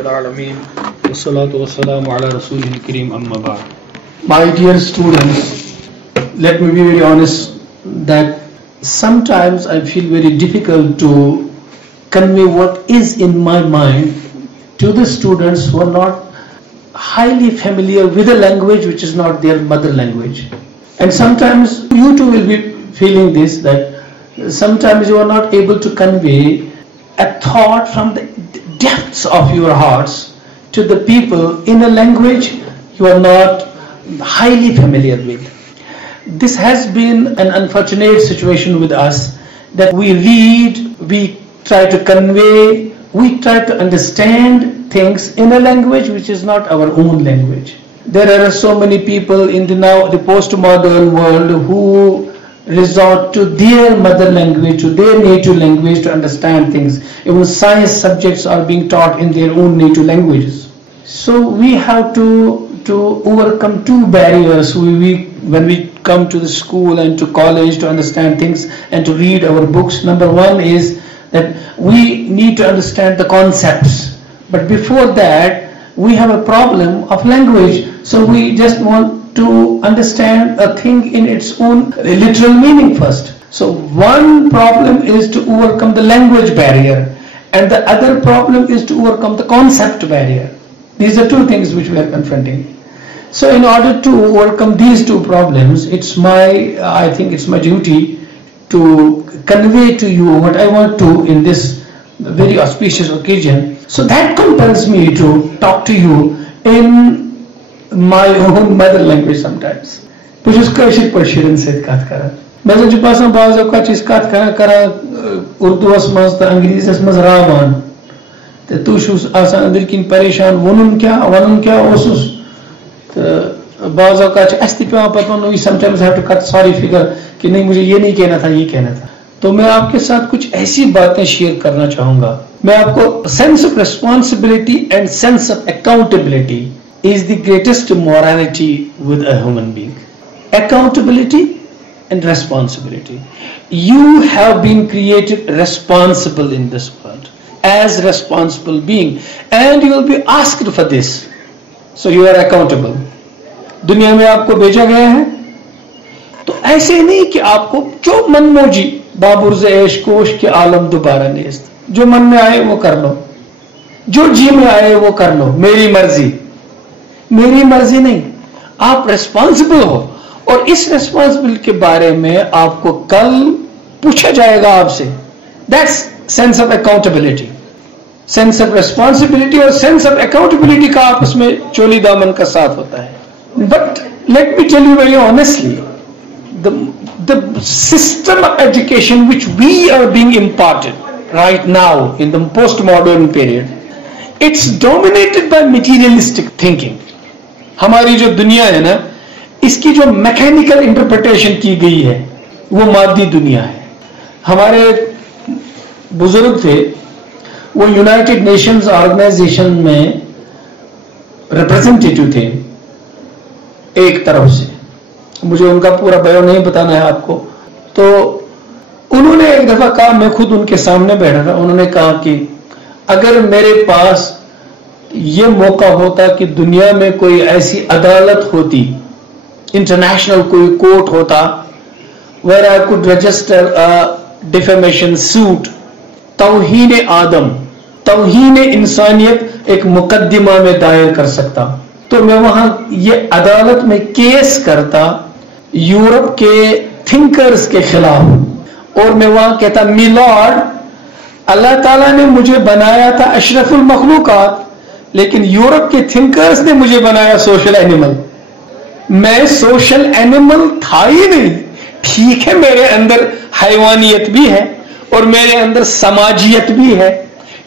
العالمين والصلاة والسلام على رسوله الكريم أما بعد. My dear students, let me be very honest that sometimes I feel very difficult to convey what is in my mind to the students who are not highly familiar with a language which is not their mother language. And sometimes you too will be feeling this, that sometimes you are not able to convey a thought from the depths of your hearts to the people in a language you are not highly familiar with. This has been an unfortunate situation with us, that we read, we try to convey, we try to understand things in a language which is not our own language. There are so many people in the postmodern world who resort to their mother language, to their native language to understand things. Even science subjects are being taught in their own native languages. So we have to overcome two barriers when we come to the school and to college to understand things and to read our books. Number one is that we need to understand the concepts. But before that, we have a problem of language. So we just want to understand a thing in its own literal meaning first. So one problem is to overcome the language barrier, and the other problem is to overcome the concept barrier. These are two things which we are confronting. So in order to overcome these two problems, I think it's my duty to convey to you what I want to in this very auspicious occasion. So that compels me to talk to you in my own mother language sometimes. بہٕ چھُس کٲشِر پٲٹھۍ شُرٮ۪ن سۭتۍ کتھ کران. مےٚ زن چھُ باسان بعض اوقات چھِ أسۍ کتھ کران اردوٗوس منٛز تہٕ انگریٖزیس منٛز راوان تہٕ تُہۍ چھُس آسان أنٛدرۍ کِنۍ پریشان وَنُن کیٛاہ اوسُس تہٕ بعض اوقات چھِ اَسہِ تہِ پیٚوان پتہٕ وَنُن. sometimes have to cut sorry figure کہ نہیں مجھے یہ نہیں کہنا تھا, یہ کہنا تھا. تو میں آپ کے ساتھ کچھ ایسی باتیں شیئر کرنا چاہوں گا. میں آپ کو sense of responsibility and sense of accountability is the greatest morality with a human being. Accountability and responsibility. You have been created responsible in this world as responsible being, and you will be asked for this. So you are accountable. دنیا میں آپ کو بھیجا گیا ہے تو ایسے نہیں کہ آپ کو جو من موجی بابرز عیش کوش کے عالم دوبارہ نیست, جو من میں آئے وہ کر لو, جو جی میں آئے وہ کر لو, میری مرضی نہیں. آپ ریسپانسبل ہو, اور اس ریسپانسبل کے بارے میں آپ کو کل پوچھا جائے گا آپ سے. That's sense of accountability. Sense of responsibility اور سینس آف اکاؤنٹیبلٹی کا آپس میں چولی دامن کا ساتھ ہوتا ہے. But let me tell you very honestly, the system of education which we are being imparted right now in the postmodern period, it's dominated by materialistic thinking. ہماری جو دنیا ہے نا, اس کی جو میکینیکل انٹرپریٹیشن کی گئی ہے وہ مادی دنیا ہے. ہمارے بزرگ تھے, وہ یونائٹڈ نیشنز آرگنائزیشن میں ریپرزینٹیٹیو تھے ایک طرف سے. مجھے ان کا پورا بیان نہیں بتانا ہے آپ کو. تو انہوں نے ایک دفعہ کہا, میں خود ان کے سامنے بیٹھا تھا, انہوں نے کہا کہ اگر میرے پاس یہ موقع ہوتا کہ دنیا میں کوئی ایسی عدالت ہوتی, انٹرنیشنل کوئی کورٹ ہوتا, where I could register a defamation suit, توہین آدم, توہین انسانیت ایک مقدمہ میں دائر کر سکتا, تو میں وہاں یہ عدالت میں کیس کرتا یورپ کے تھنکرز کے خلاف, اور میں وہاں کہتا می لارڈ, اللہ تعالیٰ نے مجھے بنایا تھا اشرف المخلوقات, لیکن یورپ کے تھنکرز نے مجھے بنایا سوشل اینیمل. میں سوشل اینیمل تھا ہی نہیں. ٹھیک ہے, میرے اندر حیوانیت بھی ہے اور میرے اندر سماجیت بھی ہے,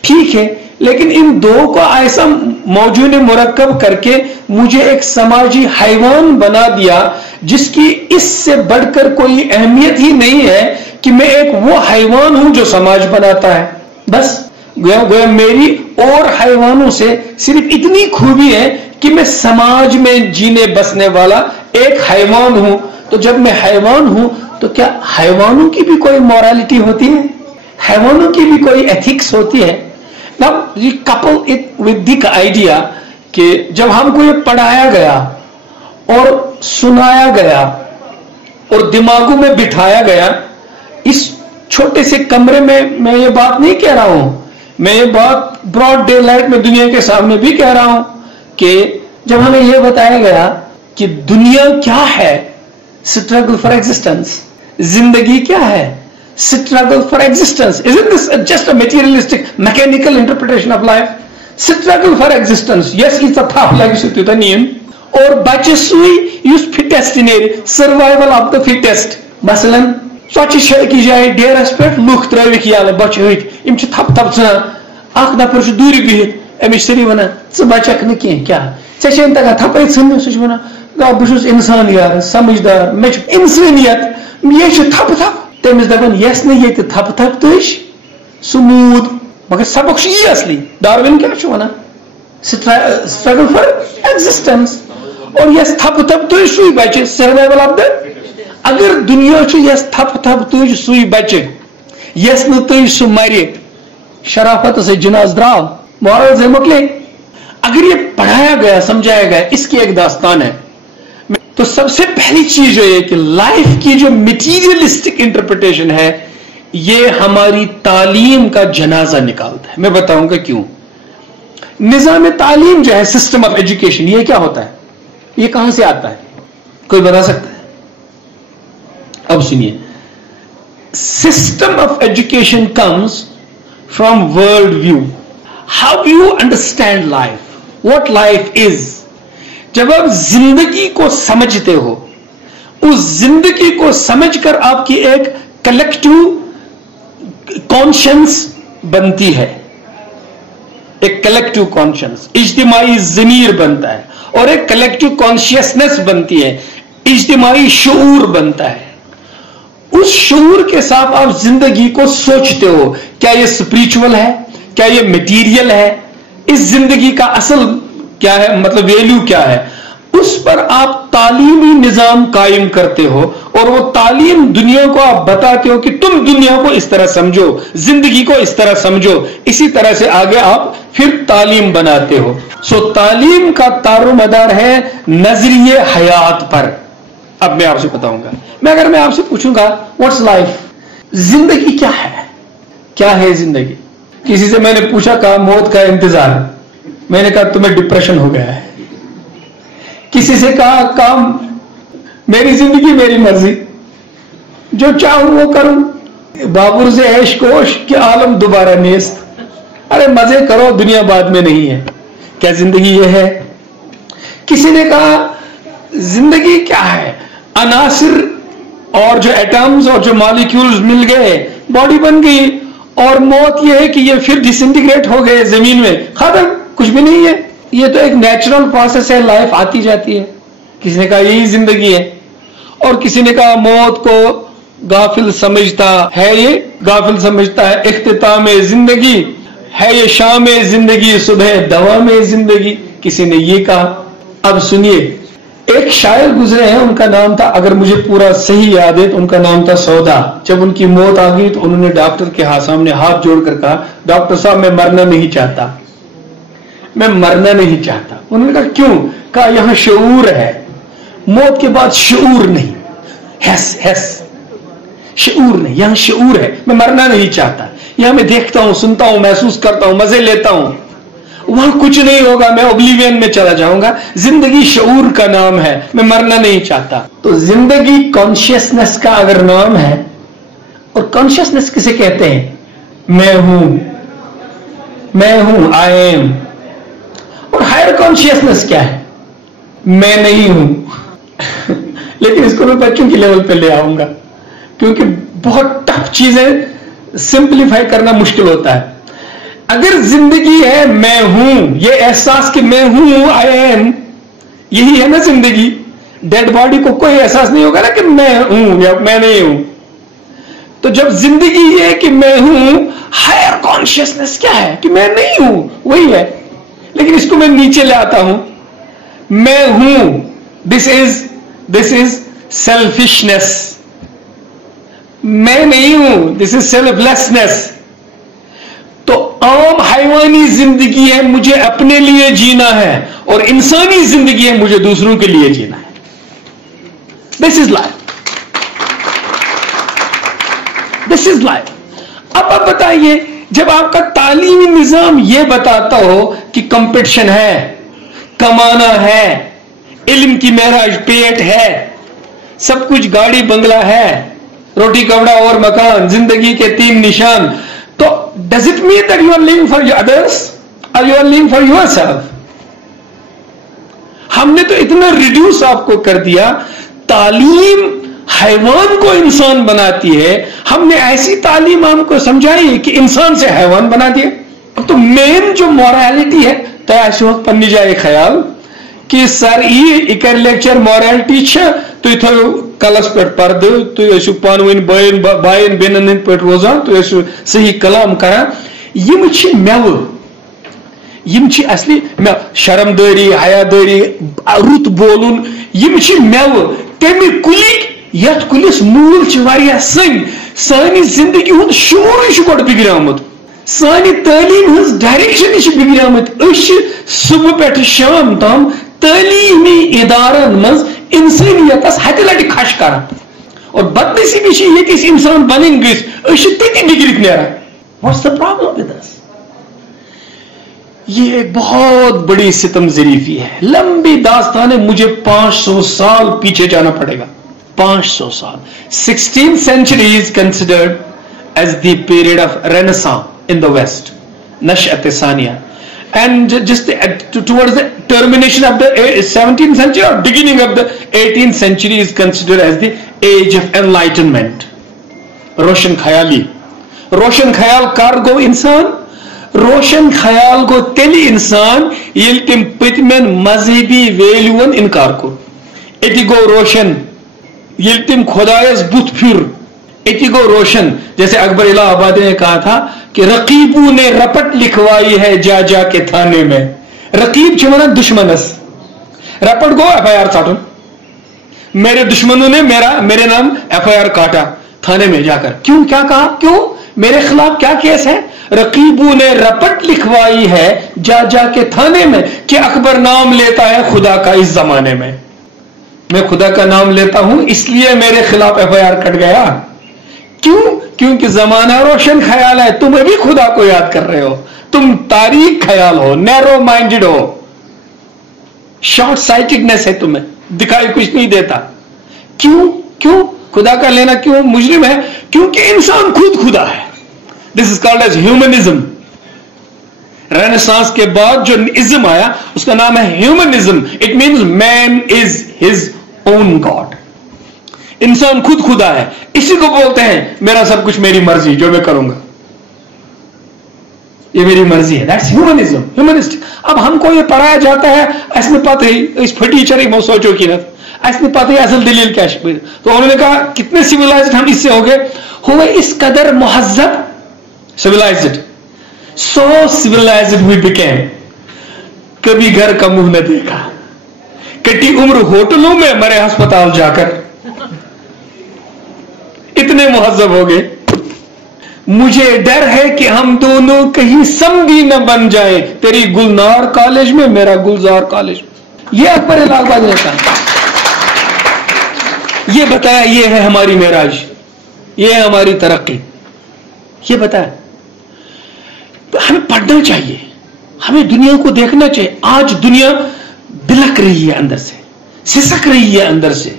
ٹھیک ہے, لیکن ان دو کو ایسا موجود مرکب کر کے مجھے ایک سماجی حیوان بنا دیا جس کی اس سے بڑھ کر کوئی اہمیت ہی نہیں ہے کہ میں ایک وہ حیوان ہوں جو سماج بناتا ہے. بس گویا میری اور حیوانوں سے صرف اتنی خوبی ہے کہ میں سماج میں جینے بسنے والا ایک حیوان ہوں. تو جب میں حیوان ہوں تو کیا حیوانوں کی بھی کوئی مورالٹی ہوتی ہے؟ حیوانوں کی بھی کوئی ایتھکس ہوتی ہے؟ Now we couple it with the idea کہ جب ہم کو یہ پڑھایا گیا اور سنایا گیا اور دماغوں میں بٹھایا گیا، اس چھوٹے سے کمرے میں یہ بات نہیں کہہ رہا ہوں، میں یہ بات براڈ ڈے لائٹ میں دنیا کے سامنے بھی کہہ رہا ہوں کہ جب ہمیں یہ بتایا گیا کہ دنیا کیا ہے، اسٹرگل فار ایگزسٹنس، زندگی کیا ہے، struggle for existence. Isn't this just a materialistic mechanical interpretation of life? Struggle for existence. Yes, it's a tough life situation. اور بچہ سوئی یس fittest in survival of the fittest. مثلا ژۄچہِ شرکی جائے ڈیرس پہ لُکھ ترٲوِکھ یلہٕ بچہ ہیٚکۍ یِم چھِ تھپ تھپ ژھٕنان، اکھ نفر چھُ دوٗرِ بِہِتھ أمِس چھِ سٲری وَنان ژٕ بچکھ نہٕ کینٛہہ، کیٛاہ ژےٚ چھےٚ تگان تھپے ژھٕننہِ؟ سُہ چھُ وَنان گا بہٕ چھُس اِنسان یار سمجھدار، مےٚ چھُ اِنسٲنیت، یے چھُ تھپہٕ تھپ. تٔمِس دپان یس نہٕ ییٚتہِ تھپہٕ تھپ تُج سُہ موٗد. مگر سبق چھُ یی اصلی. ڈاروِن کیٛاہ چھُ وَنان؟ Struggle for existence. اور یس تھپ تھپ تُج سُے بچہِ، سروائول آف دا. اگر دنیا چھُ یس تھپ تھپ تُج سُے بچہِ، یس نہٕ تُج سُہ مرِ، شرافت سے جناز درٛاو، مارل سے مۄکلے. اگر یہ پڑھایا گیا سمجھایا گیا، اس کی ایک داستان ہے. تو سب سے پہلی چیز جو ہے کہ لائف کی جو میٹیریلسٹک انٹرپریٹیشن ہے یہ ہماری تعلیم کا جنازہ نکالتا ہے. میں بتاؤں گا کیوں. نظام تعلیم جو ہے، سسٹم آف ایجوکیشن، یہ کیا ہوتا ہے، یہ کہاں سے آتا ہے، کوئی بتا سکتا ہے؟ اب سنیے. System of education comes from world view, how you understand life, what life is. جب آپ زندگی کو سمجھتے ہو، اس زندگی کو سمجھ کر آپ کی ایک کلیکٹیو کانشنس بنتی ہے، ایک کلیکٹیو کانشنس، اجتماعی ضمیر بنتا ہے، اور ایک کلیکٹیو کانشیسنس بنتی ہے، اجتماعی شعور بنتا ہے. اس شعور کے ساتھ آپ زندگی کو سوچتے ہو، کیا یہ اسپریچول ہے، کیا یہ میٹیریل ہے، اس زندگی کا اصل کیا ہے، مطلب ویلیو کیا ہے. اس پر آپ تعلیمی نظام قائم کرتے ہو، اور وہ تعلیم دنیا کو آپ بتاتے ہو کہ تم دنیا کو اس طرح سمجھو، زندگی کو اس طرح سمجھو. اسی طرح سے آگے آپ پھر تعلیم بناتے ہو. سو تعلیم کا دار و مدار ہے نظریے حیات پر. اب میں آپ سے بتاؤں گا، اگر میں آپ سے پوچھوں گا واٹس لائف، زندگی کیا ہے، کیا ہے زندگی. کسی سے میں نے پوچھا کہا موت کا انتظار، میں نے کہا تمہیں ڈپریشن ہو گیا ہے. کسی سے کہا کام میری زندگی میری مرضی، جو چاہوں وہ کروں، بابر سے عیش کوش کہ عالم دوبارہ نیست. ارے مزے کرو، دنیا بعد میں نہیں ہے. کیا زندگی یہ ہے؟ کسی نے کہا زندگی کیا ہے، عناصر اور جو ایٹمز اور جو مالیکیولز مل گئے، باڈی بن گئی، اور موت یہ ہے کہ یہ پھر ڈسنٹیگریٹ ہو گئے زمین میں، ختم، کچھ بھی نہیں ہے. یہ تو ایک نیچرل پروسیس ہے، لائف آتی جاتی ہے. کسی نے کہا یہی زندگی ہے. اور کسی نے کہا موت کو غافل سمجھتا ہے، یہ غافل سمجھتا ہے اختتام زندگی ہے، یہ شام زندگی صبح دوام زندگی. کسی نے یہ کہا. اب سنیے، ایک شاعر گزرے ہیں، ان کا نام تھا، اگر مجھے پورا صحیح یاد ہے تو ان کا نام تھا سودا. جب ان کی موت آ گئی تو انہوں نے ڈاکٹر کے سامنے ہاتھ جوڑ کر کہا ڈاکٹر صاحب میں مرنا نہیں چاہتا، میں مرنا نہیں چاہتا. انہوں نے کہا کیوں؟ کہا یہاں شعور ہے، موت کے بعد شعور نہیں، حس شعور نہیں، یہاں شعور ہے. میں مرنا نہیں چاہتا، یہاں میں دیکھتا ہوں، سنتا ہوں، محسوس کرتا ہوں، مزے لیتا ہوں. وہاں کچھ نہیں ہوگا، میں اوبلیوین میں چلا جاؤں گا. زندگی شعور کا نام ہے، میں مرنا نہیں چاہتا. تو زندگی کانشیسنس کا اگر نام ہے، اور کانشیسنس کسے کہتے ہیں؟ میں ہوں، میں ہوں، آئی ایم. اور ہائر کانشیسنس کیا ہے؟ میں نہیں ہوں. لیکن اس کو میں بچوں کی لیول پہ لے آؤں گا، کیونکہ بہت ٹف چیزیں سمپلیفائی کرنا مشکل ہوتا ہے. اگر زندگی ہے میں ہوں، یہ احساس کہ میں ہوں، آئی ایم، یہی ہے نا زندگی. ڈیڈ باڈی کو کوئی احساس نہیں ہوگا نا کہ میں ہوں یا میں نہیں ہوں. تو جب زندگی یہ کہ میں ہوں، ہائر کانشیسنس کیا ہے کہ میں نہیں ہوں، وہی ہے. لیکن اس کو میں نیچے لے آتا ہوں، میں ہوں، دس از سیلفشنس. میں نہیں ہوں، دس از سیلف لیسنس. تو تو عام حیوانی زندگی ہے مجھے اپنے لیے جینا ہے، اور انسانی زندگی ہے مجھے دوسروں کے لیے جینا ہے. This is life. This is life. اب آپ بتائیے، جب آپ کا تعلیمی نظام یہ بتاتا ہو کہ کمپٹیشن ہے، کمانا ہے، علم کی معراج پیٹ ہے، سب کچھ گاڑی بنگلہ ہے، روٹی کپڑا اور مکان، زندگی کے 3 نشان، تو does it mean that you are living for others اور you are living for yourself? ہم نے تو اتنا ریڈیوس آپ کو کر دیا. تعلیم حیوان کو انسان بناتی ہے، ہم نے ایسی تعلیم ہم کو سمجھائی کہ انسان سے حیوان بنا دیا. تو مین جو مورالٹی ہے تو ایسے وقت پنی جائے خیال کہ سر یہ کر لیکچر مورالٹی تھی تھو کلس پہ پردہ، تھی پانوین بائن بینن ہند پہ روزان، تھی صحیح کلام کران. یم میو، یم اصلی شرم داری، حیا داری، رت بولن، یم میو تمہ کلک یت کلس مول سن سانی زندگی ہند شعور گوڑ بگڑامت، سانہ تعلیم ہز ڈائریکشن بگڑامت. صبح پہ شام تام تعلیمی ادارن مز انسانیتس ہتہ لٹہ کھش کران، اور بدنصیبی یہ انسان بنن گھس تتی بگڑت نیران. What's the problem with us? یہ ایک بہت بڑی ستم ظریفی ہے، لمبی داستان ہے. مجھے 500 سال پیچھے جانا پڑے گا. 500 سال. 16th century is considered as the period of Renaissance in the West, Nash'at Thaniya, and just towards the termination of the 17th century or beginning of the 18th century is considered as the age of enlightenment. روشن خیالی. روشن خیال کر گو انسان؟ روشن خیال گو تیلی انسان یل تم پتمن مذہبی ویلیون انکار کو. اتی گو روشن یل تم خدایس بت پھر. اتی گو روشن جیسے اکبر الہ آبادی نے کہا تھا کہ رقیبوں نے رپٹ لکھوائی ہے جا جا کے تھانے میں. رقیب چھوڑا دشمنس، رپٹ گو FIR ژٹن. میرے دشمنوں نے میرے نام FIR کاٹا تھانے میں جا کر. کیوں؟ کیا کہا؟ کیوں میرے خلاف کیا کیس ہے؟ رقیبوں نے رپٹ لکھوائی ہے جا جا کے تھانے میں کہ اکبر نام لیتا ہے خدا کا اس زمانے میں. میں خدا کا نام لیتا ہوں اس لیے میرے خلاف FIR کٹ گیا. کیوں؟ کیونکہ زمانہ روشن خیال ہے. تم ابھی خدا کو یاد کر رہے ہو، تم تاریک خیال ہو، نیرو مائنڈڈ ہو، شارٹ سائٹڈنس ہے تمہیں، دکھائی کچھ نہیں دیتا. کیوں خدا کا لینا کیوں مجرم ہے؟ کیونکہ انسان خود خدا ہے. This is called as humanism. Renaissance کے بعد جو ازم آیا اس کا نام ہے humanism. It means man is his own god. انسان خود خدا ہے. اسی کو بولتے ہیں میرا سب کچھ میری مرضی، جو میں کروں گا یہ میری مرضی ہے. That's humanism, humanist. اب ہم کو یہ پڑھایا جاتا ہے، اس میں پتہ ہی اس پھٹیچر ہی سوچو کی نت اس میں پتہ ہی اصل دلیل کیا ہے. تو انہوں نے کہا کتنے سیولائزڈ ہم اس سے ہو گئے، ہوئے اس قدر مہذب. civilized, so civilized we became. کبھی گھر کا منہ نہ دیکھا، کٹی عمر ہوٹلوں میں مرے ہسپتال جا کر. اتنے مہذب ہو گئے. مجھے ڈر ہے کہ ہم دونوں کہیں سمدھی نہ بن جائیں، تیری گلنار کالج میں میرا گلزار کالج میں. یہ اکبر الہ آبادی نے کہا، یہ بتایا یہ ہے ہماری معراج، یہ ہے ہماری ترقی. یہ بتایا. ہمیں پڑھنا چاہیے، ہمیں دنیا کو دیکھنا چاہیے. آج دنیا بلک رہی ہے اندر سے، سسک رہی ہے اندر سے.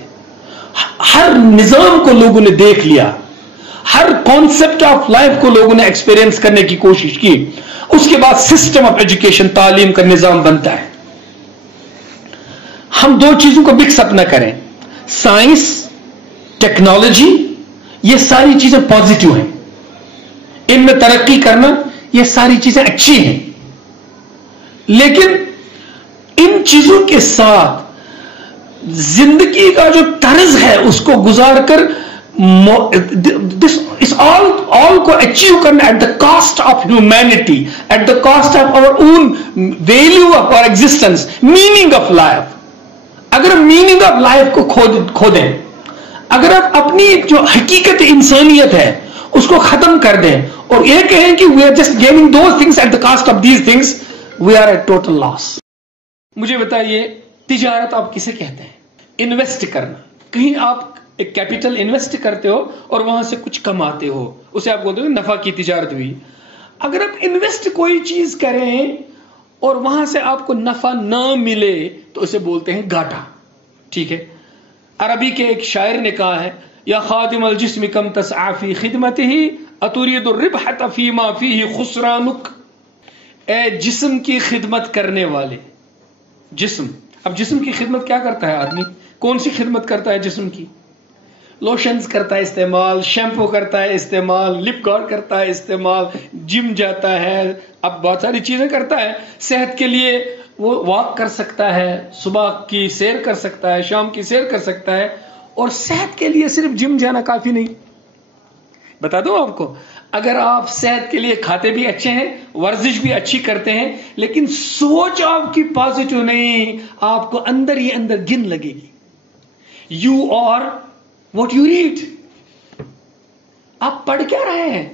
ہر نظام کو لوگوں نے دیکھ لیا، ہر کانسیپٹ آف لائف کو لوگوں نے ایکسپیرینس کرنے کی کوشش کی. اس کے بعد سسٹم آف ایجوکیشن، تعلیم کا نظام بنتا ہے. ہم دو چیزوں کو مکس اپ نہ کریں. سائنس، ٹیکنالوجی، یہ ساری چیزیں پازیٹو ہیں. ان میں ترقی کرنا، یہ ساری چیزیں اچھی ہیں. لیکن ان چیزوں کے ساتھ زندگی کا جو طرز ہے اس کو گزار کر all کو اچیو کرنا at the cost of humanity, at the cost of our own value of our existence, meaning of life. اگر میننگ آف لائف کو کھو دیں، اگر آپ اپنی جو حقیقت انسانیت ہے اس کو ختم کر دیں اور یہ کہیں کہ we are just gaining those things at the cost of these things, we are at total loss. مجھے بتائیے تجارت آپ کسے کہتے ہیں؟ انویسٹ کرنا. کہیں آپ ایک کیپٹل انویسٹ کرتے ہو اور وہاں سے کچھ کماتے ہو, اسے آپ بولتے ہو نفع کی تجارت ہوئی. اگر آپ انویسٹ کوئی چیز کریں اور وہاں سے آپ کو نفع نہ ملے تو اسے بولتے ہیں گھاٹا. ٹھیک ہے. عربی کے ایک شاعر نے کہا ہے یا خادم الجسم کم تسعى فی خدمتہ اتريد الربح فيما فيه خسرانک. اے جسم کی خدمت کرنے والے. جسم, اب جسم کی خدمت کیا کرتا ہے آدمی؟ کون سی خدمت کرتا ہے جسم کی؟ لوشنز کرتا ہے استعمال, شیمپو کرتا ہے استعمال, لپ گارڈ کرتا ہے استعمال, جم جاتا ہے, اب بہت ساری چیزیں کرتا ہے. صحت کے لیے وہ واک کر سکتا ہے, صبح کی سیر کر سکتا ہے, شام کی سیر کر سکتا ہے. اور صحت کے لیے صرف جم جانا کافی نہیں. بتا دوں آپ کو, اگر آپ صحت کے لیے کھاتے بھی اچھے ہیں, ورزش بھی اچھی کرتے ہیں, لیکن سوچ آپ کی پازیٹو نہیں, آپ کو اندر ہی اندر گن لگے گی. You are what you read. آپ پڑھ کیا رہے ہیں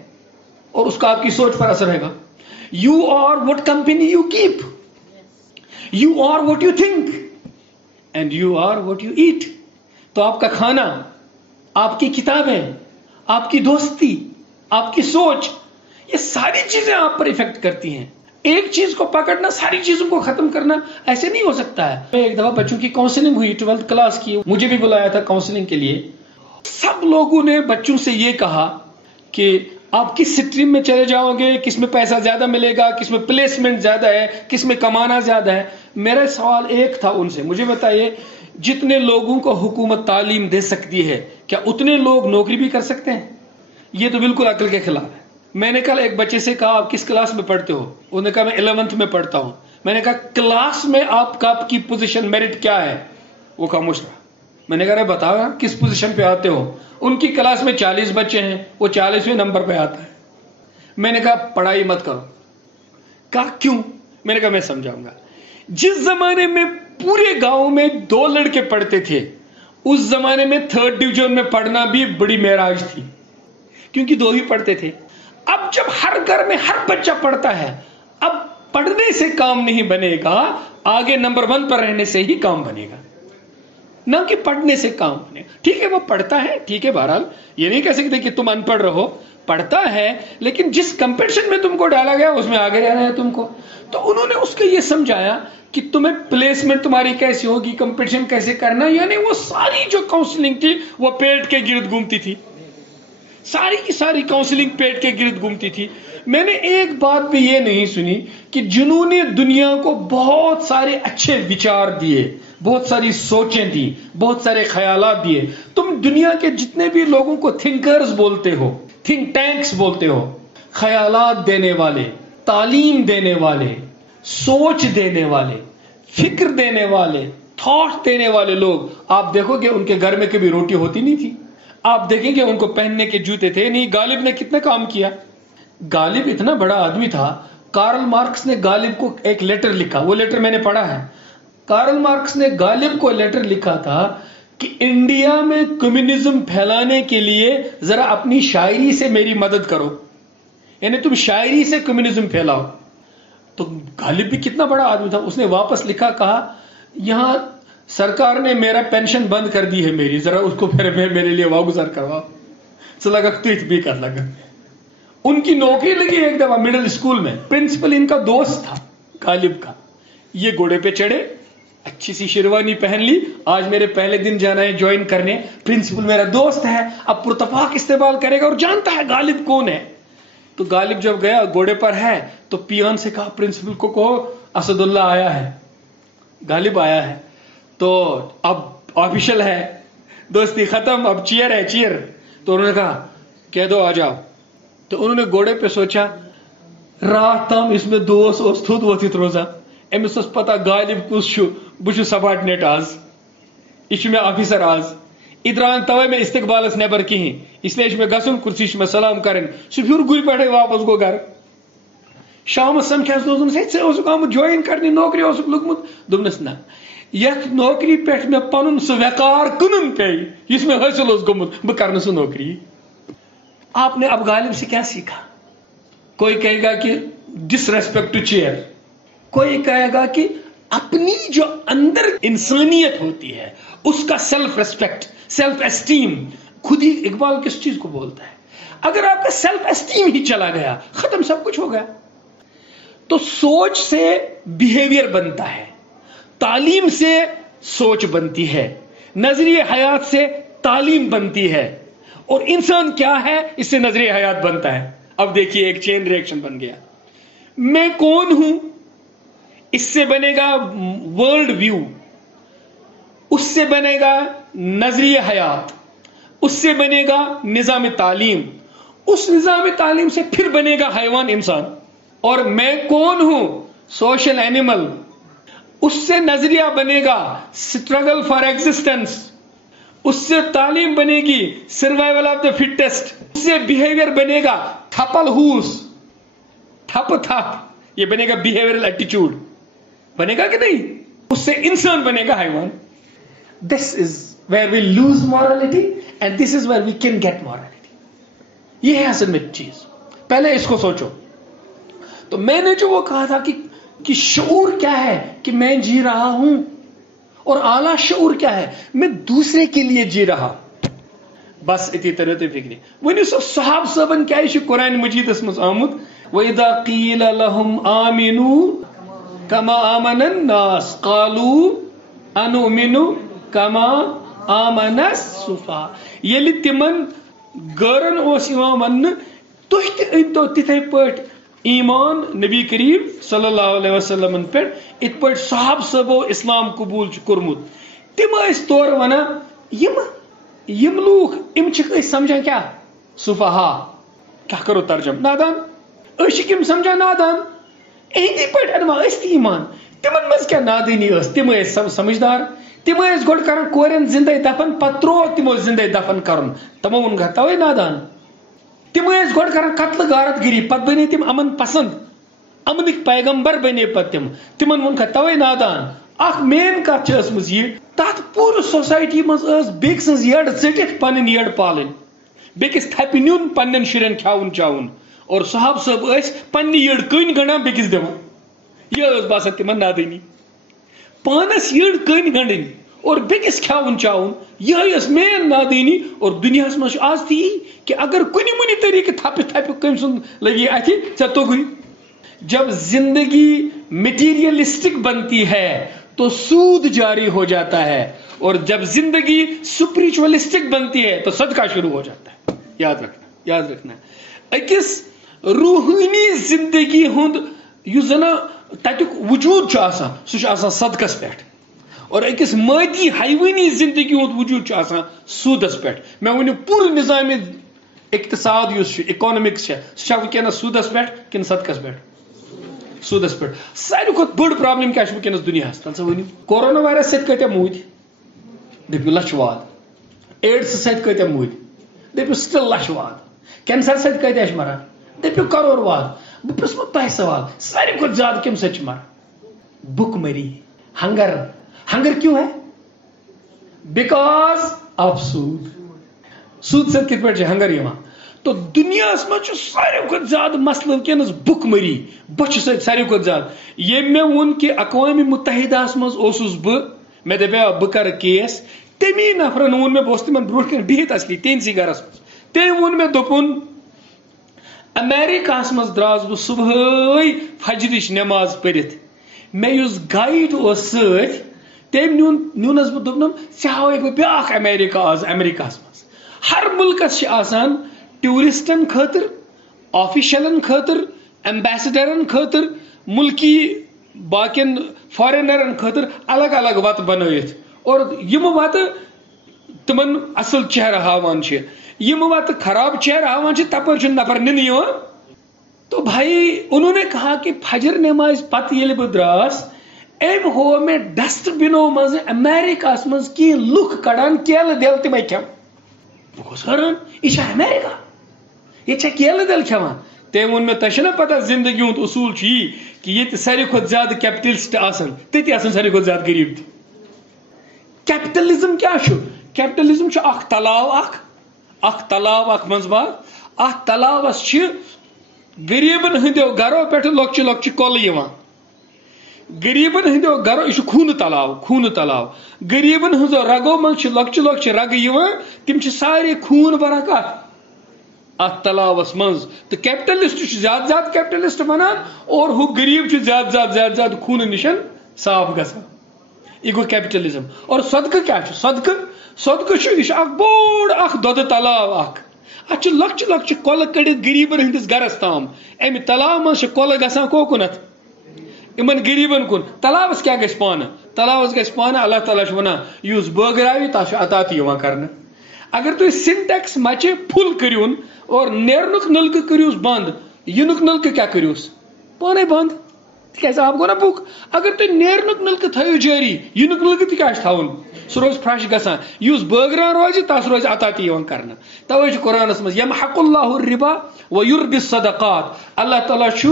اور اس کا آپ کی سوچ پر اثر رہے گا. You are what company you keep. You are what you think and you are what you eat. تو آپ کا کھانا, آپ کی کتابیں, آپ کی دوستی, آپ کی سوچ, یہ ساری چیزیں آپ پر افیکٹ کرتی ہیں. ایک چیز کو پکڑنا ساری چیزوں کو ختم کرنا ایسے نہیں ہو سکتا ہے. ایک دفعہ بچوں کی کاؤنسلنگ ہوئی 12th کلاس کی, مجھے بھی بلایا تھا کاؤنسلنگ کے لیے. سب لوگوں نے بچوں سے یہ کہا کہ آپ کس سٹریم میں چلے جاؤ گے, کس میں پیسہ زیادہ ملے گا, کس میں پلیسمنٹ زیادہ ہے, کس میں کمانا زیادہ ہے. میرا سوال ایک تھا ان سے, مجھے بتائیے جتنے لوگوں کو حکومت تعلیم دے سکتی ہے کیا اتنے لوگ نوکری بھی کر سکتے ہیں؟ یہ تو بالکل عقل کے خلاف ہے. میں نے کل ایک بچے سے کہا آپ کس کلاس میں پڑھتے ہو؟ انہوں نے کہا میں 11th میں پڑھتا ہوں. میں نے کہا کلاس میں آپ کی پوزیشن میرٹ کیا ہے؟ وہ خاموش رہا. میں نے کہا بتاؤ کس پوزیشن پہ آتے ہو؟ ان کی کلاس میں 40 بچے ہیں, وہ 40ویں نمبر پہ آتا ہے. میں نے کہا پڑھائی مت کرو. کہا کیوں؟ میں نے کہا میں سمجھاؤں گا. جس زمانے میں پورے گاؤں میں 2 لڑکے پڑھتے تھے, اس زمانے میں 3rd ڈویژن میں پڑھنا بھی بڑی معراج تھی, کیونکہ 2 ہی پڑھتے تھے. اب جب ہر گھر میں ہر بچہ پڑھتا ہے, اب پڑھنے سے کام نہیں بنے گا, آگے نمبر 1 پر رہنے سے ہی کام بنے گا, نہ کہ پڑھنے سے کام بنے. ٹھیک ہے وہ پڑھتا ہے, ٹھیک ہے, بہرحال یہ نہیں کہہ سکتے کہ تم ان پڑھ رہو, پڑھتا ہے, لیکن جس کمپٹیشن میں تم کو ڈالا گیا اس میں آگے رہنا ہے تم کو. تو انہوں نے اس کو یہ سمجھایا کہ تمہیں پلیسمنٹ تمہاری کیسی ہوگی, کمپٹیشن کیسے کرنا. یعنی وہ ساری جو کاؤنسلنگ تھی وہ پیٹ کے گرد گھومتی تھی, ساری کی ساری کاؤنسلنگ پیٹ کے گرد گھومتی تھی. میں نے ایک بات بھی یہ نہیں سنی کہ جنہوں نے دنیا کو بہت سارے اچھے وچار دیے, بہت ساری سوچیں دی, بہت سارے خیالات دیے. تم دنیا کے جتنے بھی لوگوں کو تھنکرز بولتے ہو, تھنک ٹینکس بولتے ہو, خیالات دینے والے, تعلیم دینے والے, سوچ دینے والے, فکر دینے والے, تھاٹ دینے والے لوگ, آپ دیکھو گے ان کے گھر میں کبھی روٹی ہوتی نہیں تھی. آپ دیکھیں گے ان کو پہننے کے جوتے تھے نہیں. غالب نے کتنا کام کیا. غالب اتنا بڑا آدمی تھا. کارل مارکس نے غالب کو ایک لیٹر لکھا, وہ لیٹر میں نے پڑھا ہے. کارل مارکس نے غالب کو لیٹر لکھا تھا کہ انڈیا میں کمیونزم پھیلانے کے لیے ذرا اپنی شاعری سے میری مدد کرو, یعنی تم شاعری سے کمیونزم پھیلاؤ. تو غالب بھی کتنا بڑا آدمی تھا, اس نے واپس لکھا, کہا یہاں سرکار نے میرا پینشن بند کر دی ہے میری, ذرا اس کو میرے لیے واگزار کرواؤ. لگا تو بھی کر لگا. ان کی نوکری لگی ایک دفعہ مڈل اسکول میں. پرنسپل ان کا دوست تھا غالب کا. یہ گھوڑے پہ چڑھے, اچھی سی شیروانی پہن لی, آج میرے پہلے دن جانا ہے جوائن کرنے, پرنسپل میرا دوست ہے, اب پرتفاق استقبال کرے گا اور جانتا ہے غالب کون ہے. تو غالب جب گیا گھوڑے پر ہے تو پیان سے کہا پرنسپل کو کہو اسد اللہ آیا ہے, غالب آیا ہے. تو اب آفیشل ہے, دوستی ختم, اب چیئر ہے چیئر. تو انہوں نے کہا کہہ دو آ جاؤ. تو انہوں نے گھوڑے پہ سوچا رات تام اس میں دوست اس تھود وتھت روزان, امس اس پتہ غالب کس چھُ, بہ چھُس سبارڈنیٹ آز, یہ میں آفیسر آز, ادران توے میں استقبالس نیبر کہین, اس لیے میں گھن کرسی میں سلام کریں. سہ پھر گُرِ پٮ۪ٹھے واپس گو گھر. شام سمکھس دوس ژٕ آمُت جوائن کرنہِ نوکری اوسُکھ لوٚگمُت. دوٚپنس نہ, یتھ نوکری پٮ۪ٹھ مےٚ پنُن سُہ وقار کٕنُن پیٚیہِ یُس مےٚ حٲصِل اوس گوٚمُت, بہٕ کرٕ نہٕ سُہ نوکری. آپ نے اب غالب سے کیا سیکھا؟ کوئی کہے گا کہ ڈس ریسپیکٹ ٹو چیئر، کوئی کہے گا کہ اپنی جو اندر انسانیت ہوتی ہے اس کا سیلف ریسپیکٹ، سیلف اسٹیم. خود ہی اقبال کس چیز کو بولتا ہے؟ اگر آپ کا سیلف اسٹیم ہی چلا گیا، ختم، سب کچھ ہو گیا. تو سوچ سے بیہیویئر بنتا ہے، تعلیم سے سوچ بنتی ہے، نظریہ حیات سے تعلیم بنتی ہے، اور انسان کیا ہے اس سے نظریہ حیات بنتا ہے. اب دیکھیے ایک چین ریئیکشن بن گیا. میں کون ہوں، اس سے بنے گا ورلڈ ویو، اس سے بنے گا نظریہ حیات، اس سے بنے گا نظام تعلیم، اس نظام تعلیم سے پھر بنے گا حیوان انسان. اور میں کون ہوں، سوشل اینیمل، اس سے نظریہ بنے گا اسٹرگل فار ایگزسٹنس، اس سے تعلیم بنے گی سروائیول آف دا فٹسٹ، اس سے بیہیویئر بنے گا تھپل ہوس، تھپ تھپ، یہ بنے گا بیہیویئرل ایٹیچیوڈ، بنے گا کہ نہیں؟ اس سے انسان بنے گا حیوان. This is where we lose morality and this is where we can get morality. یہ ہے اصل میں چیز. پہلے اس کو سوچو. تو میں نے جو وہ کہا تھا کہ شعور کیا ہے کہ میں جی رہا ہوں، اور اعلیٰ شعور کیا ہے میں دوسرے کے لیے جی رہا. بس اتی طرح فکری ونو سو صحاب صاحبن کیا قرآن مجید مز آمت وَإِذَا قِيلَ لَهُمْ آمِنُوا كَمَا آمَنَ النَّاسِ قَالُوا أَنُؤْمِنُ كَمَا آمَنَ السُّفَهَاءُ. ییٚلہِ تِمن غٲرن اوس یِوان وننہٕ تُہۍ تہِ أنۍتو تِتھے پٲٹھۍ ایمان نبی کریم صلی اللہ علیہ وسلم پہ ات پہ صحاب صاحبو اسلام قبول کورمت. تم ٲسۍ تورٕ ونان یم لوگ یم سمجھان کیا صفحا، کیا کرو ترجم، نادان. یم سمجھان نادان اہندی پہ انوا تی ایمان. تمن مز کیا نادانی ٲس، تم ٲسۍ سمجھدار. تم ٲسۍ گۄڈٕ کران کورٮ۪ن زندے دفن، پتہٕ تروو تمو زندے دفن کرن، تمو وون توے نادان. تم ٲسۍ گۄڈٕ کران قتل غارت گری، پتہٕ بنے تم امن پسند، امنک پیغمبر بنے پتہٕ تمن وون توے نادان. اخ مین کتھ چھِ ٲسمٕژ یہِ تتھ پوٗرٕ سوسایٹی منٛز ٲس بیٚکہِ سٕنٛز یٔڈ ژٔٹِتھ پنٕنۍ یٔڈ پالٕنۍ، بیٚکِس تھپہِ نیُن پننٮ۪ن شُرٮ۪ن کھٮ۪وُن چاوُن، اور صحاب صٲب ٲسۍ پننہِ یٔڈ کٔنۍ گنڈان بیٚکِس دِوان. یہِ ٲس باسان تمن نادٲنی. پانس یٔڈ کٔنۍ گنڈٕنۍ اور بیٚکِس کھٮ۪وُن چاوُن، یِہے ٲس مین نادٲنی. اور دُنیاہس منٛز چھُ آز تہِ یی کہ اگر کُنہِ مُنہِ طریقہٕ تھپہِ تھپہِ کٔمۍ سُنٛد لگی اتھِ ژےٚ توٚگُے. جب زندگی میٹیریلسٹک بنتی ہے تو سود جاری ہو جاتا ہے، اور جب زندگی سپریچولسٹک بنتی ہے تو صدقہ شروع ہو جاتا ہے. یاد رکھنا، یاد رکھنا. اکس روحانی زندگی ہند یُس زن تتیُک وجود چھُ آسان سُہ چھُ آسان صدقس پٮ۪ٹھ، اور اکس مادی حیوانی زندگی ہند وجود چھُ آسان سودس پٮ۪ٹھ. مےٚ ؤنِو پوٗرٕ نظام اقتصاد یُس چھُ، اِکانمکس چھےٚ، سُہ چھا وٕنکیٚنس سودس پٮ۪ٹھ کِنہٕ صدقس پٮ۪ٹھ؟ سودس پٮ۪ٹھ. ساروی کھۄتہٕ بٔڑ پرابلم کیٛاہ چھِ وٕنکیٚنس دُنیاہس؟ تَل سا ؤنِو. کورونا وایرس سۭتۍ کۭتیاہ موٗدۍ؟ دٔپِو لچھ واد. ایڈس سۭتۍ کۭتیاہ موٗدۍ؟ دٔپِو سٹل لچھ واد. کینسر سۭتۍ کۭتیاہ چھِ مران؟ دٔپِو کرور واد. بہٕ پرٛژھمو تۄہہِ سوال، ساروی کھۄتہٕ زیادٕ کَمہِ سۭتۍ چھِ مران؟ بھُک مری، ہنگر. ہنگر کیوں ہے؟ بیکاز آف سود. سود سۭتۍ کِتھ پٲٹھۍ چھِ ہنگر یِوان؟ تو دنیاہس منٛز چھُ ساروی کھۄتہٕ زیادٕ مسلہٕ وٕنکیٚنس بھُک مری، بۄچھِ سۭتۍ ساروی کھۄتہٕ زیادٕ. ییٚمۍ مےٚ ووٚن کہِ اقوامِ مُتحدہس منٛز اوسُس بہٕ، مےٚ دپیو بہٕ کرٕ کیس، تمی نفرن ووٚن مےٚ، بہٕ اوسُس تِمن برونٛٹھ کَنۍ بِہِتھ اصلی تِہنٛدسٕے گرس منٛز، تٔمۍ ووٚن مےٚ دوٚپُن امیرکاہس منٛز درٛاس بہٕ صبحٲے فجرٕچ نٮ۪ماز پٔرِتھ، مےٚ یُس گایڈ اوس سۭتۍ تٔمۍ نیونس بہٕ، دوٚپنم ژےٚ ہاوَے بہٕ بیاکھ امیرکا آز امریکاہس منٛز. ہر مُلکس چھِ آسان ٹیورسٹن خٲطر، آفیشلن خٲطر، ایمبیسڈرن خٲطر، ملکی باقین فارینرن خٲطر الگ الگ وتہٕ بنٲیِتھ، اور یم وتہٕ تمن اصل چہرٕ ہاوان چھِ، یم وتہٕ خراب چہرٕ ہاوان چھِ، تپٲرۍ چھُنہٕ نفر نِنہٕ یِوان. تو بھائی انہوں نے کہا کہ فجر نماز پتہٕ ییٚلہِ بہٕ درٛاس، أمۍ ہوو مےٚ ڈسٹ بِنو منٛزٕ امیرکاہس منٛز کینٛہہ لُکھ کڑان کیلہٕ دٮ۪ل تِمے کھٮ۪وان. بہٕ گوس حٲران، یہِ چھا امیرکا؟ ییٚتہِ چھا کیلہٕ دٮ۪ل کھٮ۪وان؟ تٔمۍ ووٚن مےٚ تۄہہِ چھُنہ پتہ زندگی ہُنٛد اصوٗل چھُ یی کہ ییٚتہِ ساروی کھۄتہٕ زیادٕ کیپٹلسٹ آسان تٔتی آسان ساروی کھۄتہٕ زیادٕ غریٖب تہِ. کیپٹلزم کیٛاہ چھُ؟ کیپٹلزم چھُ اکھ تلاو اکھ منٛزٕ باگ، ات تلاوس غریبن ہندو گرو پہ لۄکچہِ لۄکچہِ کۄلہٕ یِوان غریبن ہندو گرو یہ خوٗنہٕ تلاو غریبن ہنزو رگو من لۄکچہِ لۄکچہِ رگہٕ یِوان تم سارے خوٗن بران کت ات تلاوس مز تو کیپٹلسٹ زیادہ زیادہ کیپٹلسٹ بنان اور ہُہ غریب زیادہ زیادہ خوٗنہٕ نشن صاف گژھان یہ گو کیپٹلزم اور صدقہ کیا صدقہ یہ اخ بوڑ اخ دۄدٕ تلاو اخ ات لۄکچہِ لۄکچہِ کۄلہٕ کٔڑِتھ غریبن ہندس گرس تام امہ تلاو مز کۄلہٕ گژھان کوکنتھ امن غریبن کن تلاوس کیا گژھِ پانہٕ تلاوس گژھِ پانہٕ اللہ تعالیٰ ونان یُس بٲگراوِ تس عطا تہِ یِوان کرنہٕ اگر تُہۍ سنٹیکس مچہِ فُل کٔرۍہوٗن اور نیرنُک نلکہٕ کٔرۍہوٗس بند یِنُک نلکہٕ کیا کٔرۍہوٗس پانے بند تِکیازِ آب گوٚو نا بُک اگر تُہۍ نیرنُک نلکہٕ تھٲیِو جٲری یِنُک نلکہٕ تہِ کیاہ چھُ تھاوُن سُہ روزِ فرٛش گژھان یُس بٲگران روزِ تس روزِ عطا تہِ یِوان کرنہٕ توے چھُ قرآنس منٛز یمحق اللہ الربا ویربی الصدقات اللہ تعالیٰ چھُ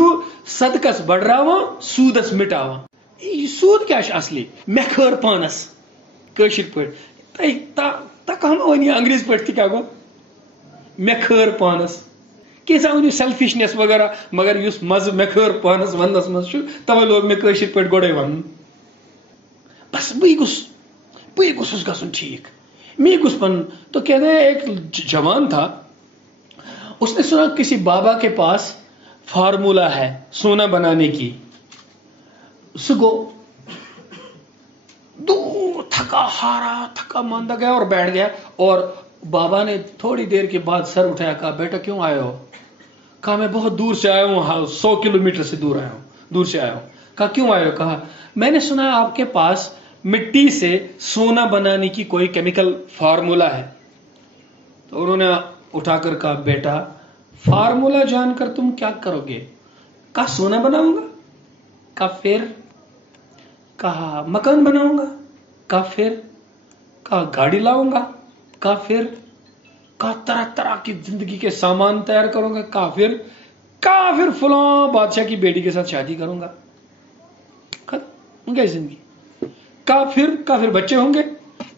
صدقس بڑراوان سوٗدس مٹاوان یہ سوٗد کیاہ چھُ اصلی مےٚ خٲر پانس کٲشِر پٲٹھۍ تکان ؤنِو انگریزی پٲٹھۍ تہِ کیاہ گوٚو مےٚ خٲر پانس کیٚنٛژھا ؤنِو سیلفشنیس وغیرہ مگر یُس مزٕ مےٚ خٲر پانس وننس منٛز چھُ توے لوگ مےٚ کٲشِر پٲٹھۍ گۄڈے ونُن بس بٕے گوٚژھُس گژھُن ٹھیک میں گوٚژھ پنُن تو کہتے ہیں ایک جوان تھا اس نے سنا کسی بابا کے پاس فارمولا ہے سونا بنانے کی سو گو دور تھکا ہارا تھکا ماندہ گیا اور بیٹھ گیا اور بابا نے تھوڑی دیر کے بعد سر اٹھایا کہا بیٹا کیوں آئے ہو کہا میں بہت دور سے آیا ہوں 100 کلومیٹر سے دور سے آیا ہوں کہا کیوں آئے ہو کہا میں نے سنا آپ کے پاس مٹی سے سونا بنانے کی کوئی کیمیکل فارمولا ہے تو انہوں نے اٹھا کر کہا بیٹا فارمولا جان کر تم کیا کرو گے کہا سونا بناؤں گا کہا پھر کہا مکان بناؤں گا کہا پھر کہا گاڑی لاؤں گا کہا پھر کہا طرح طرح کی زندگی کے سامان تیار کروں گا کہا پھر فلاں بادشاہ کی بیٹی کے ساتھ شادی کروں گا ختم گئی زندگی کہا پھر بچے ہوں گے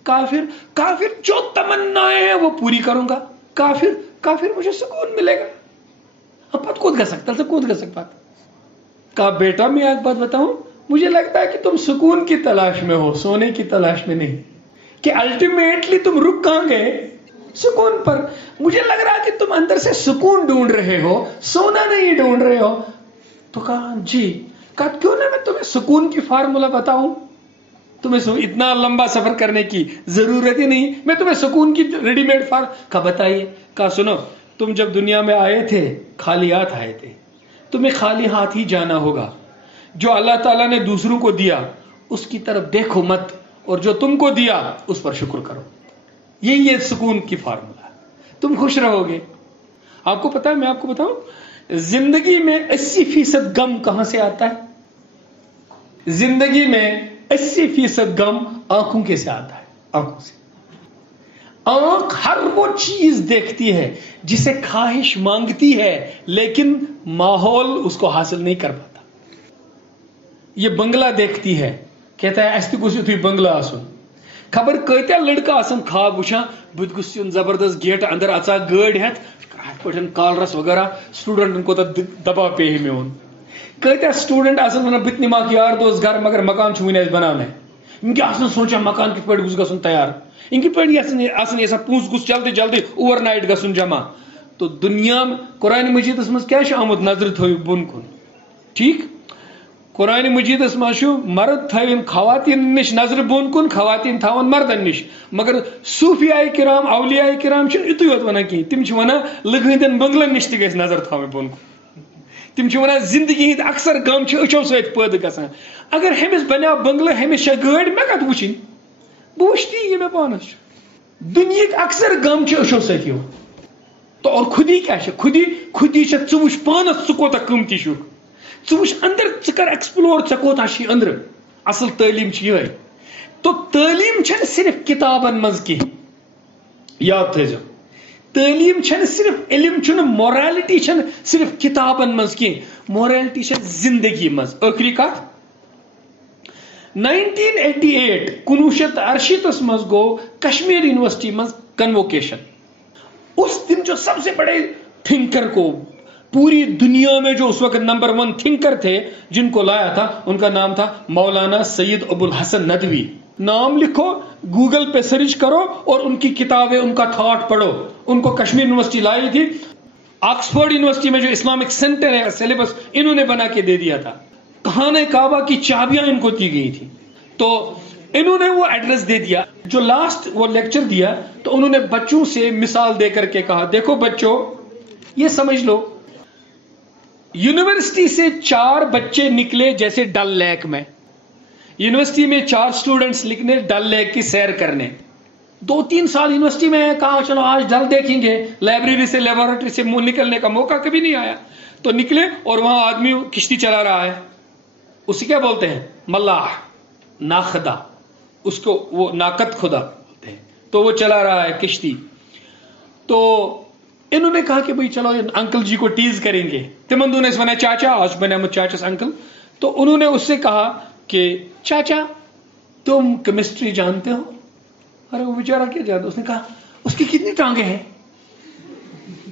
کہا پھر جو تمنائیں ہیں وہ پوری کروں گا کہا پھر مجھے سکون ملے گا اب بات کود کر سکتا کہا بیٹا میں ایک بات بتاؤں مجھے لگتا ہے کہ تم سکون کی تلاش میں ہو سونے کی تلاش میں نہیں کہ الٹیمیٹلی تم رک کہاں گئے سکون پر مجھے لگ رہا کہ تم اندر سے سکون ڈھونڈ رہے ہو سونا نہیں ڈھونڈ رہے ہو تو کہا جی کہا کیوں نہ میں تمہیں سکون کی فارمولا بتاؤں تمہیں اتنا لمبا سفر کرنے کی ضرورت ہی نہیں میں تمہیں سکون کی ریڈی میڈ کہا بتائیے کہا سنو تم جب دنیا میں آئے تھے خالی ہاتھ آئے تھے تمہیں خالی ہاتھ ہی جانا ہوگا جو اللہ تعالیٰ نے دوسروں کو دیا اس کی طرف دیکھو مت اور جو تم کو دیا اس پر شکر کرو یہی سکون کی فارمولا تم خوش رہو گے آپ کو پتا ہے میں آپ کو بتاؤں زندگی میں 80% غم کہاں سے آتا ہے زندگی میں 80% غم آنکھوں کے سے آتا ہے آنکھوں سے آنکھ ہر وہ چیز دیکھتی ہے جسے خواہش مانگتی ہے لیکن ماحول اس کو حاصل نہیں کر پاتا یہ بنگلہ دیکھتی ہے کہتا ہے ایسے گوسو تھی بنگلہ آسن خبر کتیا لڑکا آسن خواب وچھان بت گوس زبردست گیٹ اندر اچا گاڑ ہتھ پٹھن کالرس وغیرہ سٹوڈنٹن کو دباؤ پے میون کتیا سٹوڈنٹ آسن ونان بت نماک یار دوست گھر مگر مکان چھ ون بنانے ان کے آسن سوچا مکان کت پہ گوس گژھن تیار ان کے پہ آسن ایسا پونس گوس جلدی جلدی اوور نائٹ گژھن جمع تو دنیا قرآن مجیدس مز کیا آمت نظر تھو بن کن ٹھیک قرآن مجیدس مز مرد تھوین خواتین نش نظر بون کن خواتین تھاون مردن نش مگر صوفیاء کرام اولیاء کرام یتُے یوت ونان کی تم ونان لُکھ ہندین بنگلن نش تہ گژھِ نظر تھاوٕنۍ بون کن تم ونان زندگی ہند اکثر غم اچھو ست پٲدٕ گژھان اگر ہمس بنیو بنگلہٕ ہمس چھ گٲڑ مےٚ کتھ وٕچھِنۍ بہٕ وٕچھٕ تی مےٚ پانس دُنیہِکۍ اکثر غم اچھو ست یِوان تو اور خودی کیا خودی ژٕ وٕچھ پانس ژٕ کوتاہ قۭمتی چھُکھ ژٕ وٕچھ اندر ژٕ کر ایکسپلور ژےٚ کوتاہ چھی اندر اصل تعلیٖم چھِ یِہے تو تعلیٖم چھنہٕ صرف کتابن منٛز کینٛہہ یاد تھٲیزیو تعلیٖم چھنہٕ صرف علم چھُنہٕ مورالٹی چھنہٕ صرف کتابن منٛز کینٛہہ مورالٹی چھےٚ زندگی منٛز ٲخری کتھ 1988 منٛز گوٚو کشمیر یونیورسٹی منٛز کنووکیشن اس دن جو سب سے بڑے تھنکر کو پوری دنیا میں جو اس وقت نمبر 1 تھنکر تھے جن کو لایا تھا ان کا نام تھا مولانا سید ابو الحسن ندوی. نام لکھو, گوگل پہ سرچ کرو اور ان کی کتابیں, ان کا تھاٹ پڑھو. ان کو کشمیر یونیورسٹی لائی تھی. آکسفورڈ یونیورسٹی میں جو اسلامک سینٹر ہے سلیبس انہوں نے بنا کے دے دیا تھا. خانہ کعبہ کی چابیاں ان کو دی گئی تھی. تو انہوں نے وہ ایڈریس دے دیا. جو لاسٹ وہ لیکچر دیا تو انہوں نے بچوں سے مثال دے کر کے کہا, دیکھو بچوں یہ سمجھ لو یونیورسٹی سے 4 بچے نکلے جیسے ڈل لیک میں. یونیورسٹی میں 4 اسٹوڈنٹس نکلے ڈل لیک کی سیر کرنے. 2-3 سال یونیورسٹی میں کہا چلو آج ڈل دیکھیں گے. لائبریری سے لیبورٹری سے نکلنے کا موقع کبھی نہیں آیا. تو نکلے اور وہاں آدمی کشتی چلا رہا ہے. اسے کیا بولتے ہیں؟ ملاح, ناخدا. اس کو وہ ناقد خدا بولتے ہیں. تو وہ چلا رہا ہے کشتی. تو انہوں نے کہا کہ بھئی چلو انکل جی کو ٹیز کریں گے. تمندو نے اس ونے چاچا, آج بنے مجھ چاچا انکل. تو انہوں نے اس سے کہا کہ چاچا تم کیمسٹری جانتے ہو؟ ارے وہ بیچارہ کیا جانتا. اس نے کہا اس کی کتنی ٹانگیں ہیں؟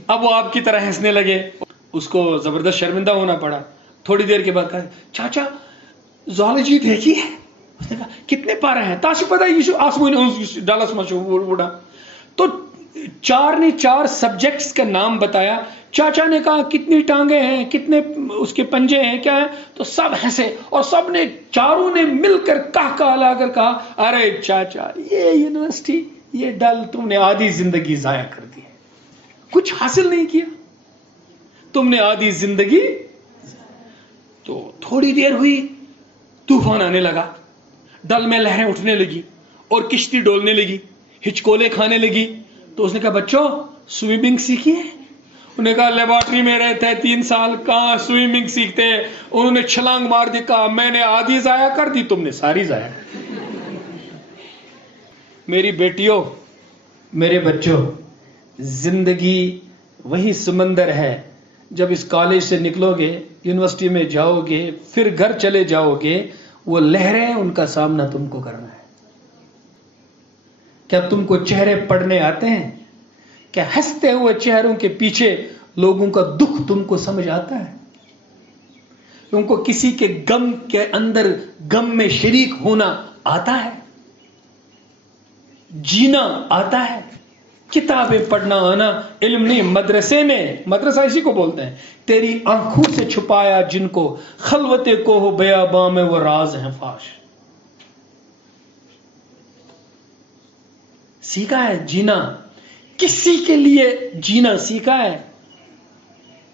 اب وہ آپ کی طرح ہنسنے لگے. اس کو زبردست شرمندہ ہونا پڑا. تھوڑی دیر کے بعد کہا چاچا زوالوجی دیکھی ہے؟ اس نے کہا کتنے پارے ہیں؟ تاسو پتہ یہ آسمانی ڈالس مچو وڑا. تو 4 نے 4 سبجیکٹس کا نام بتایا. چاچا نے کہا کتنی ٹانگیں ہیں, کتنے اس کے پنجے ہیں, کیا ہے؟ تو سب ہنسے اور سب نے 4 نے مل کر کہا لا کر کہا ارے چاچا یہ یونیورسٹی, یہ ڈل تم نے آدھی زندگی ضائع کر دی, کچھ حاصل نہیں کیا تم نے, آدھی زندگی. تو تھوڑی دیر ہوئی, طوفان آنے لگا, ڈل میں لہریں اٹھنے لگی اور کشتی ڈولنے لگی, ہچکولے کھانے لگی. تو اس نے کہا بچوں سوئمنگ سیکھی ہے؟ انہوں نے کہا لیبارٹری میں رہتے 3 سال, کہاں سوئمنگ سیکھتے. انہوں نے چھلانگ مار دی, کہا میں نے آدھی ضائع کر دی, تم نے ساری ضائع. میری بیٹیوں, میرے بچوں, زندگی وہی سمندر ہے. جب اس کالج سے نکلو گے, یونیورسٹی میں جاؤ گے, پھر گھر چلے جاؤ گے, وہ لہریں ان کا سامنا تم کو کرنا ہے. کیا تم کو چہرے پڑھنے آتے ہیں؟ کیا ہنستے ہوئے چہروں کے پیچھے لوگوں کا دکھ تم کو سمجھ آتا ہے؟ تم کو کسی کے غم کے اندر غم میں شریک ہونا آتا ہے؟ جینا آتا ہے؟ کتابیں پڑھنا آنا علم نہیں. مدرسے نے, مدرسہ اسی کو بولتے ہیں, تیری آنکھوں سے چھپایا جن کو خلوت کو ہو بیاباں میں وہ راز ہیں فاش. سیکھا ہے جینا, کسی کے لیے جینا سیکھا ہے,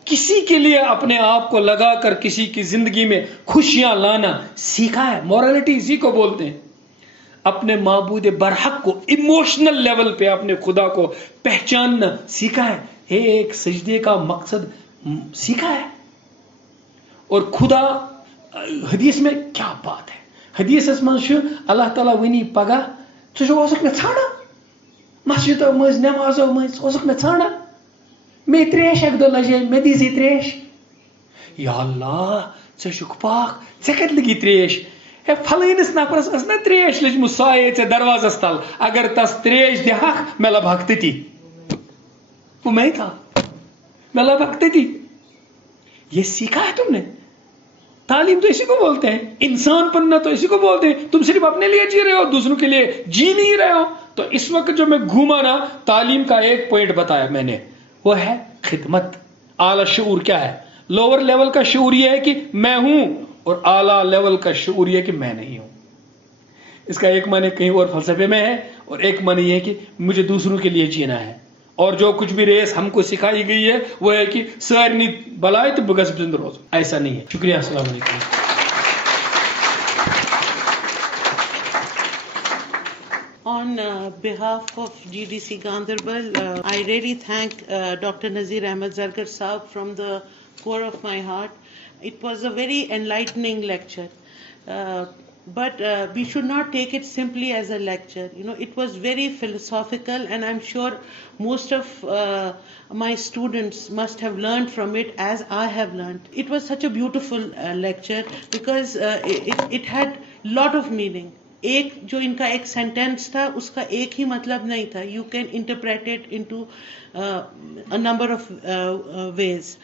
کسی کے لیے اپنے آپ کو لگا کر کسی کی زندگی میں خوشیاں لانا سیکھا ہے. مورالٹی اسی کو بولتے ہیں. اپنے معبود برحق کو ایموشنل لیول پہ اپنے خدا کو پہچاننا سیکھا ہے. ایک سجدے کا مقصد سیکھا ہے. اور خدا حدیث میں کیا بات ہے, حدیث اسمان شو اللہ تعالیٰ ونی پگا ژٕ میں ژھانڈا مسجدو مز نمازو مز میں ژھانڈا میں تریش اک دہ لجے میں دیزی تریش. یا اللہ ژٕ پاک ژےٚ کتہِ لگی تریش؟ ہے فلٲنِس نفرس ٲس نا تریش لٔجمٕژ سۄ آیے ژےٚ دروازس تل, اگر تس تریش دِہکھ مےٚ لبہکھ تٔتی. وہ میں تھا, میں لبہکھ تٔتی. یہ سیکھا ہے تم نے. تعلیم تو اسی کو بولتے ہیں, انسان بننا تو اسی کو بولتے ہیں. تم صرف اپنے لیے جی رہے ہو, دوسروں کے لیے جی نہیں رہے ہو. تو اس وقت جو میں گھوما نا, تعلیم کا ایک پوائنٹ بتایا میں نے, وہ ہے خدمت. اعلی شعور کیا ہے؟ لوور لیول کا شعور یہ ہے کہ میں ہوں, اور اعلیٰ لیول کا شعور یہ کہ میں نہیں ہوں. اس کا ایک معنی کہیں اور فلسفے میں ہے, اور ایک معنی یہ کہ مجھے دوسروں کے لیے جینا ہے. اور جو کچھ بھی ریس ہم کو سکھائی گئی ہے وہ ہے کہ سارنی بلائے تو بگس زندہ روز. ایسا نہیں ہے. شکریہ. السلام علیکم. On behalf of GDC Ganderbal, I really thank Dr. Nazir Ahmed Zargar Saab from the core of my heart. It was a very enlightening lecture. But we should not take it simply as a lecture. You know, it was very philosophical, and I'm sure most of my students must have learned from it as I have learned. It was such a beautiful lecture because it had lot of meaning. ایک جو ان کا ایک sentence تھا اس کا ایک ہی مطلب نہیں تھا. You can interpret it into a number of ways.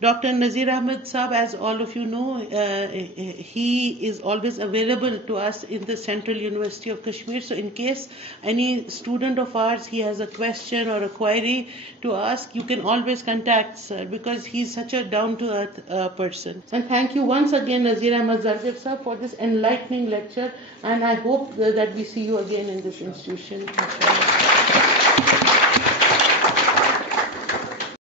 Dr. Nazir Ahmed Saab, as all of you know, he is always available to us in the Central University of Kashmir. So in case any student of ours, he has a question or a query to ask, you can always contact sir, because he's such a down-to-earth person. And thank you once again, Nazir Ahmed Zargar Saab, for this enlightening lecture. And I hope that we see you again in this institution. Inshallah.